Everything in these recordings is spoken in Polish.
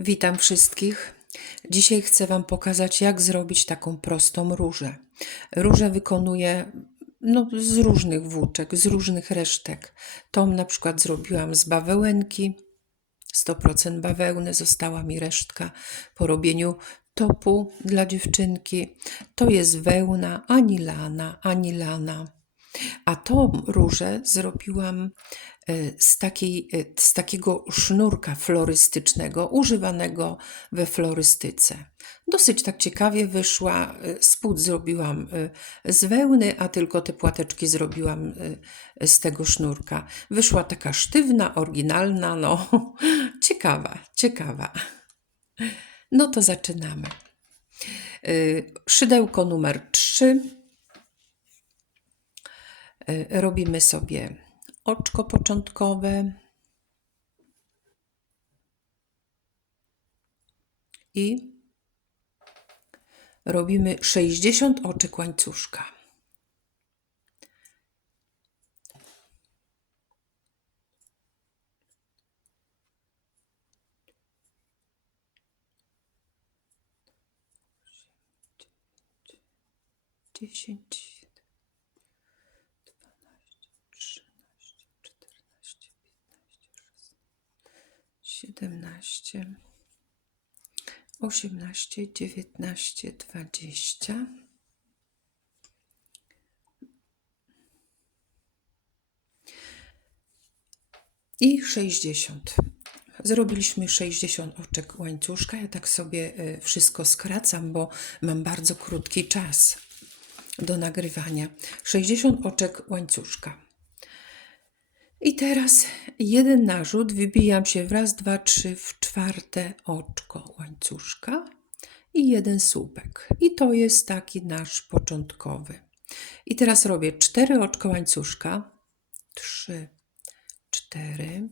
Witam wszystkich. Dzisiaj chcę Wam pokazać, jak zrobić taką prostą różę. Różę wykonuję no, z różnych włóczek, z różnych resztek. Tą na przykład zrobiłam z bawełenki, 100% bawełny, została mi resztka po robieniu topu dla dziewczynki. To jest wełna anilana, anilana. A tą różę zrobiłam e, z, takiej, e, z takiego sznurka florystycznego, używanego we florystyce. Dosyć tak ciekawie wyszła. Spód zrobiłam e, z wełny, a tylko te płateczki zrobiłam z tego sznurka. Wyszła taka sztywna, oryginalna, no ciekawa, ciekawa. No to zaczynamy. Szydełko numer 3 E, robimy sobie oczko początkowe i robimy 60 oczek łańcuszka. Dziesięć, 17, 18, 19, 20. I 60. Zrobiliśmy 60 oczek łańcuszka. Ja tak sobie y, wszystko skracam, bo mam bardzo krótki czas do nagrywania. 60 oczek łańcuszka. I teraz jeden narzut, wybijam się w raz, dwa, trzy, w czwarte oczko łańcuszka i jeden słupek. I to jest taki nasz początkowy. I teraz robię cztery oczka łańcuszka, trzy, cztery,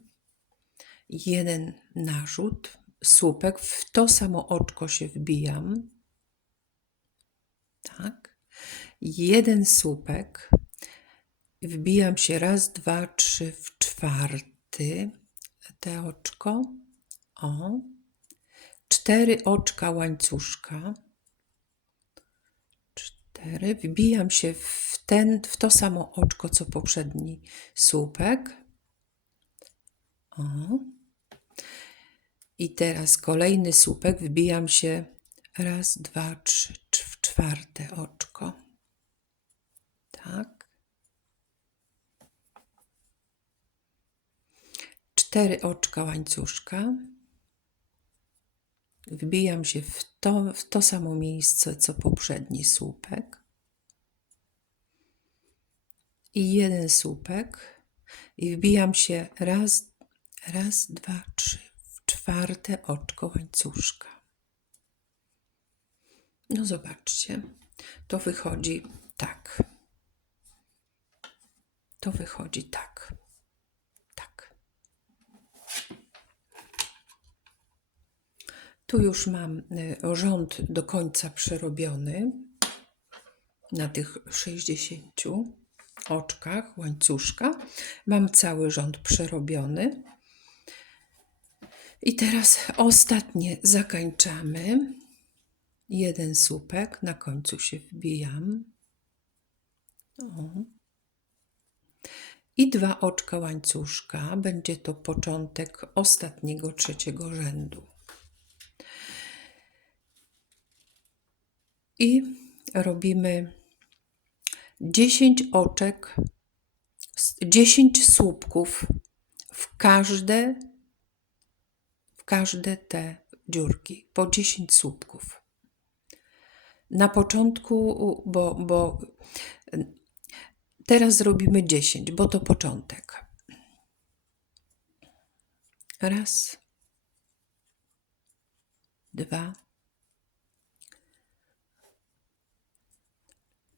jeden narzut, słupek, w to samo oczko się wbijam, tak, jeden słupek, wbijam się raz, dwa, trzy w czwarty te oczko. O. Cztery oczka łańcuszka. Cztery. Wbijam się w, ten, w to samo oczko, co poprzedni słupek. O. I teraz kolejny słupek. Wbijam się raz, dwa, trzy, w czwarte oczko. Tak. Cztery oczka łańcuszka. Wbijam się w to, w to samo miejsce, co poprzedni słupek. I jeden słupek. I wbijam się raz, raz, dwa, trzy, w czwarte oczko łańcuszka. No zobaczcie, to wychodzi tak. To wychodzi tak. Tu już mam y, rząd do końca przerobiony na tych 60 oczkach łańcuszka. Mam cały rząd przerobiony. I teraz ostatnie zakańczamy. Jeden słupek, na końcu się wbijam. O. I dwa oczka łańcuszka. Będzie to początek ostatniego trzeciego rzędu. I robimy 10 oczek, 10 słupków w każde, w każde te dziurki, po 10 słupków. Na początku, bo, bo teraz zrobimy 10, bo to początek. Raz, dwa,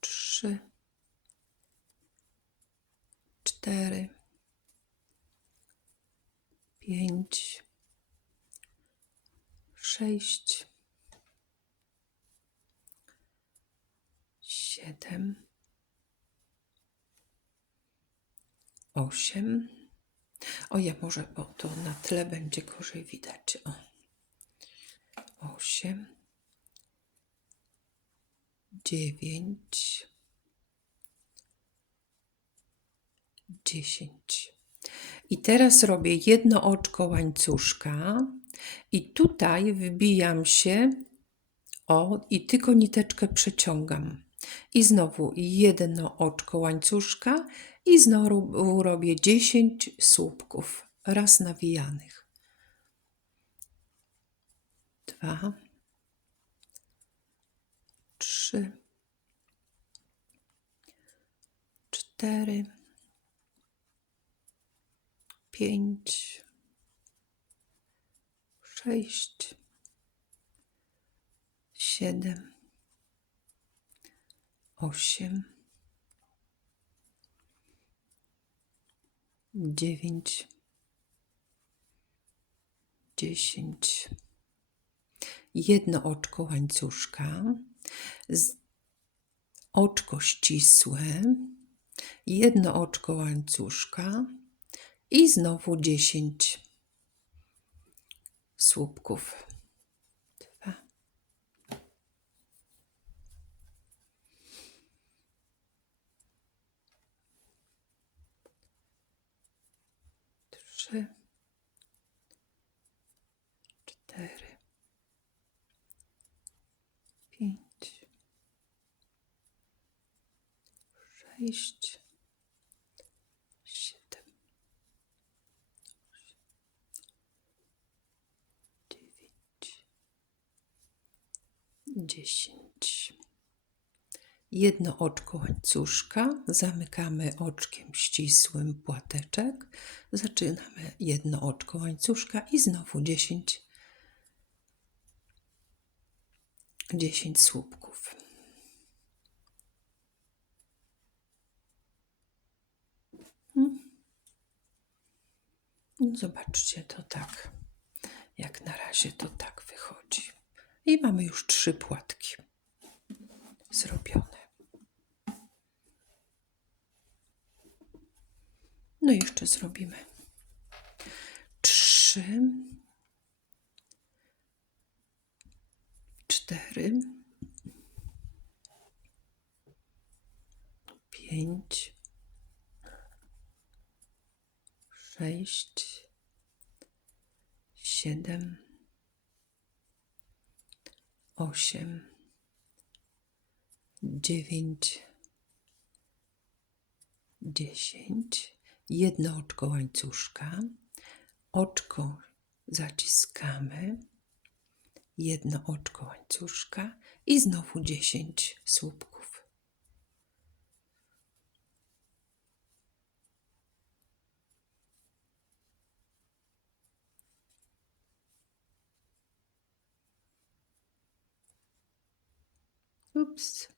trzy, cztery, pięć, sześć, siedem, osiem. O ja może, bo to na tle będzie gorzej widać. O. osiem, dziewięć, dziesięć. I teraz robię jedno oczko łańcuszka i tutaj wbijam się o i tylko niteczkę przeciągam. I znowu jedno oczko łańcuszka i znowu robię 10 słupków raz nawijanych. Dwa, trzy, cztery, pięć, sześć, siedem, osiem, dziewięć, dziesięć. Jedno oczko łańcuszka, oczko ścisłe, jedno oczko łańcuszka i znowu dziesięć słupków. Dwa, trzy, cztery, pięć, sześć, siedem, osiem, dziewięć, dziesięć. Jedno oczko łańcuszka, zamykamy oczkiem ścisłym płateczek, zaczynamy jedno oczko łańcuszka i znowu dziesięć, dziesięć słupków. Mm. No Zobaczcie, to tak, jak na razie to tak wychodzi. I mamy już trzy płatki zrobione. No i jeszcze zrobimy trzy, cztery, pięć, sześć, siedem, osiem, dziewięć, dziesięć. Jedno oczko łańcuszka, oczko zaciskamy, jedno oczko łańcuszka i znowu dziesięć słupków. Oops.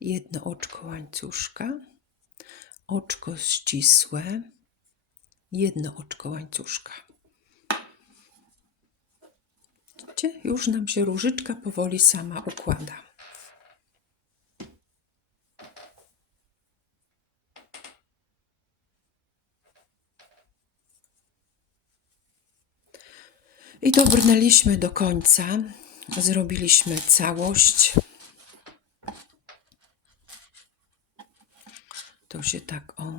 Jedno oczko łańcuszka, oczko ścisłe, jedno oczko łańcuszka. Widzicie, już nam się różyczka powoli sama układa. I dobrnęliśmy do końca. Zrobiliśmy całość. Się tak o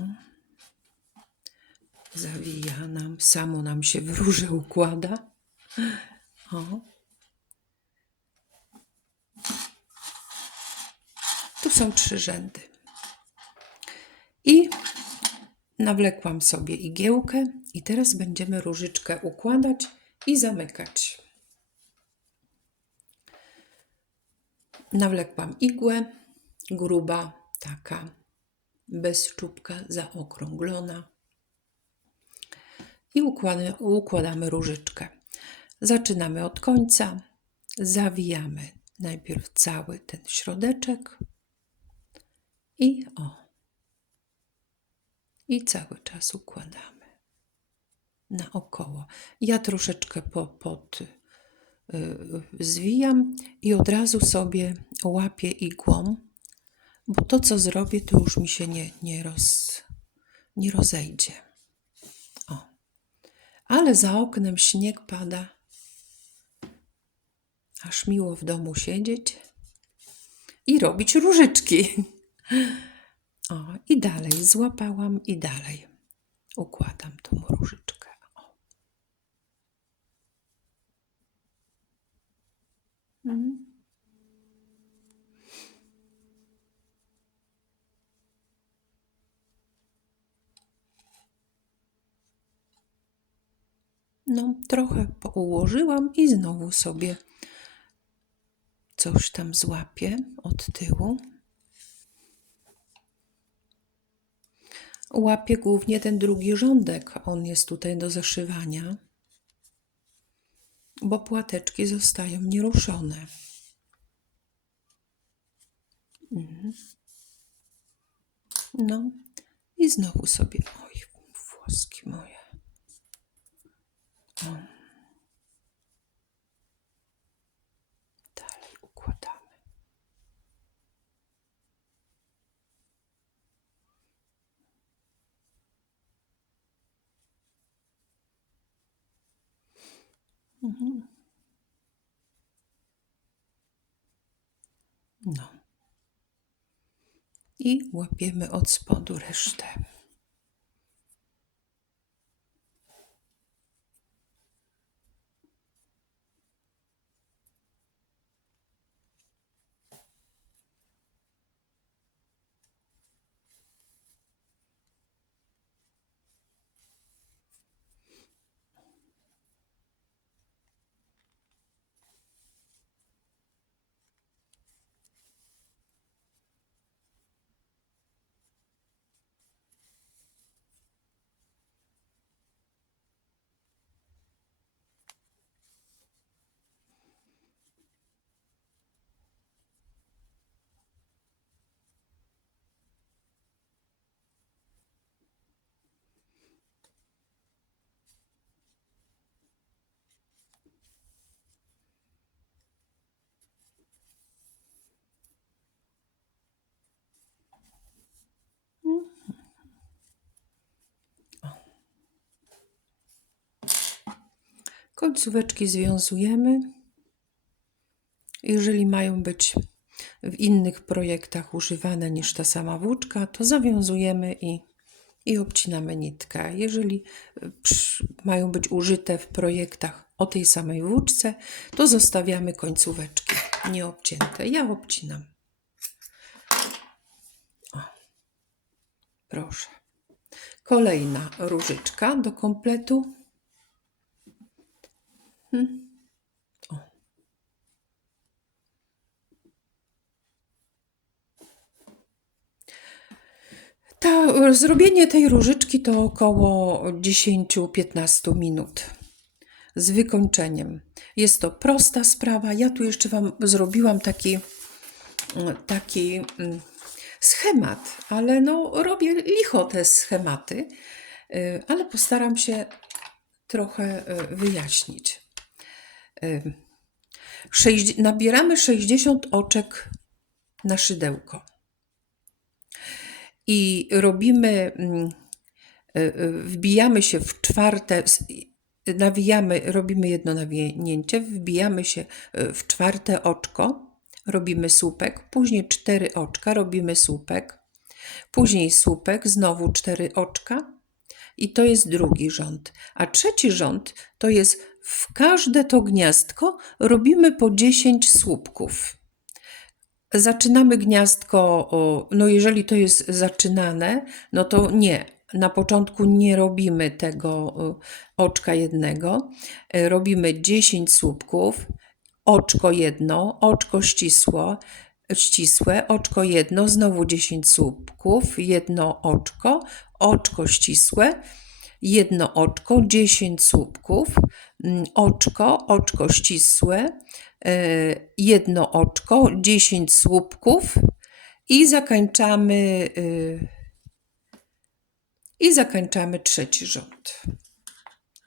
zawija nam, samo nam się w róże układa. O. Tu są trzy rzędy. I nawlekłam sobie igiełkę i teraz będziemy różyczkę układać i zamykać. Nawlekłam igłę, gruba, taka, bez czubka, zaokrąglona. I układamy, układamy różyczkę. Zaczynamy od końca, zawijamy Najpierw cały ten środeczek i o. I cały czas układamy naokoło. Ja troszeczkę po, pod y, zwijam i od razu sobie łapię igłą, bo to co zrobię, to już mi się nie, nie, roz, nie rozejdzie. O. Ale za oknem śnieg pada. Aż miło w domu siedzieć i robić różyczki. O, i dalej złapałam i dalej układam tą różyczkę. O. Mhm. No, trochę poułożyłam i znowu sobie coś tam złapię od tyłu. Łapię głównie ten drugi rządek. On jest tutaj do zaszywania, bo płateczki zostają nieruszone. Mhm. No i znowu sobie. Oj, włoski moje. Dalej układamy. Mhm. No. I łapiemy od spodu resztę. Końcóweczki związujemy. Jeżeli mają być w innych projektach używane niż ta sama włóczka, to zawiązujemy i, i obcinamy nitkę. Jeżeli przy, mają być użyte w projektach o tej samej włóczce, to zostawiamy końcóweczki nieobcięte. Ja obcinam. O, proszę. Kolejna różyczka do kompletu. Hmm. O. Ta, zrobienie tej różyczki to około 10-15 minut z wykończeniem. Jest to prosta sprawa. Ja tu jeszcze Wam zrobiłam taki, taki mm, schemat, ale no, robię licho te schematy, y, ale postaram się trochę y, wyjaśnić. Sześć, nabieramy 60 oczek na szydełko. I robimy, mm, e, e, wbijamy się w czwarte, nawijamy, robimy jedno nawinięcie, wbijamy się e, w czwarte oczko, robimy słupek, później cztery oczka, robimy słupek, później słupek, znowu cztery oczka i to jest drugi rząd. A trzeci rząd to jest w każde to gniazdko robimy po 10 słupków. Zaczynamy gniazdko, no jeżeli to jest zaczynane, no to nie, na początku nie robimy tego oczka jednego. E, robimy 10 słupków, oczko jedno, oczko ścisło, ścisłe, oczko jedno, znowu 10 słupków, jedno oczko, oczko ścisłe jedno oczko, 10 słupków, mm, oczko, oczko ścisłe, e, jedno oczko, 10 słupków i zakończamy y, i zakończamy trzeci rząd.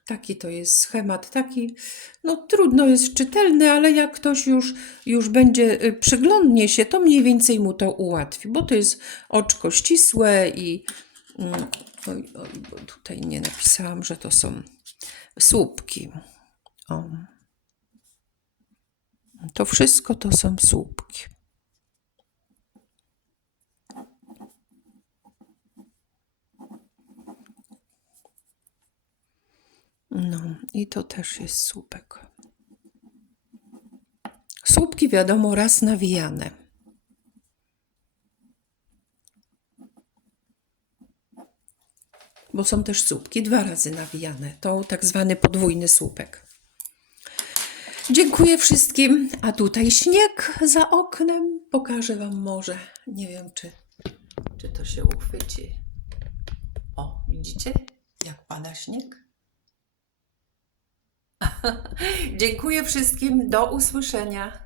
Taki to jest schemat, taki, no trudno jest czytelny, ale jak ktoś już, już będzie y, przyglądnie się, to mniej więcej mu to ułatwi, bo to jest oczko ścisłe i mm, oj, oj, bo tutaj nie napisałam, że to są słupki. O. To wszystko to są słupki. No i to też jest słupek. Słupki wiadomo raz nawijane. Bo są też słupki dwa razy nawijane. To tak zwany podwójny słupek. Dziękuję wszystkim. A tutaj śnieg za oknem. Pokażę Wam może. Nie wiem, czy, czy to się uchwyci. O, widzicie, jak pada śnieg? Dziękuję wszystkim. Do usłyszenia.